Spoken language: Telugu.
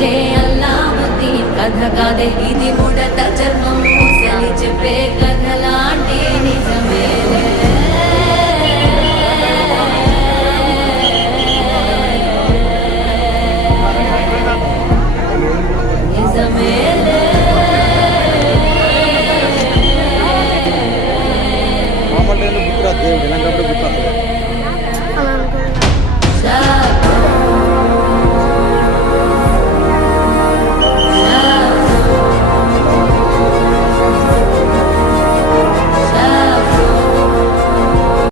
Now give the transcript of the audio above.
పూజే అల్లావుద్దీన్ కథ కాదే ఇది ముడత జన్మం ముసలి చెప్పే కథలాంటి నిజమేలే నిజమేలే దేవుడు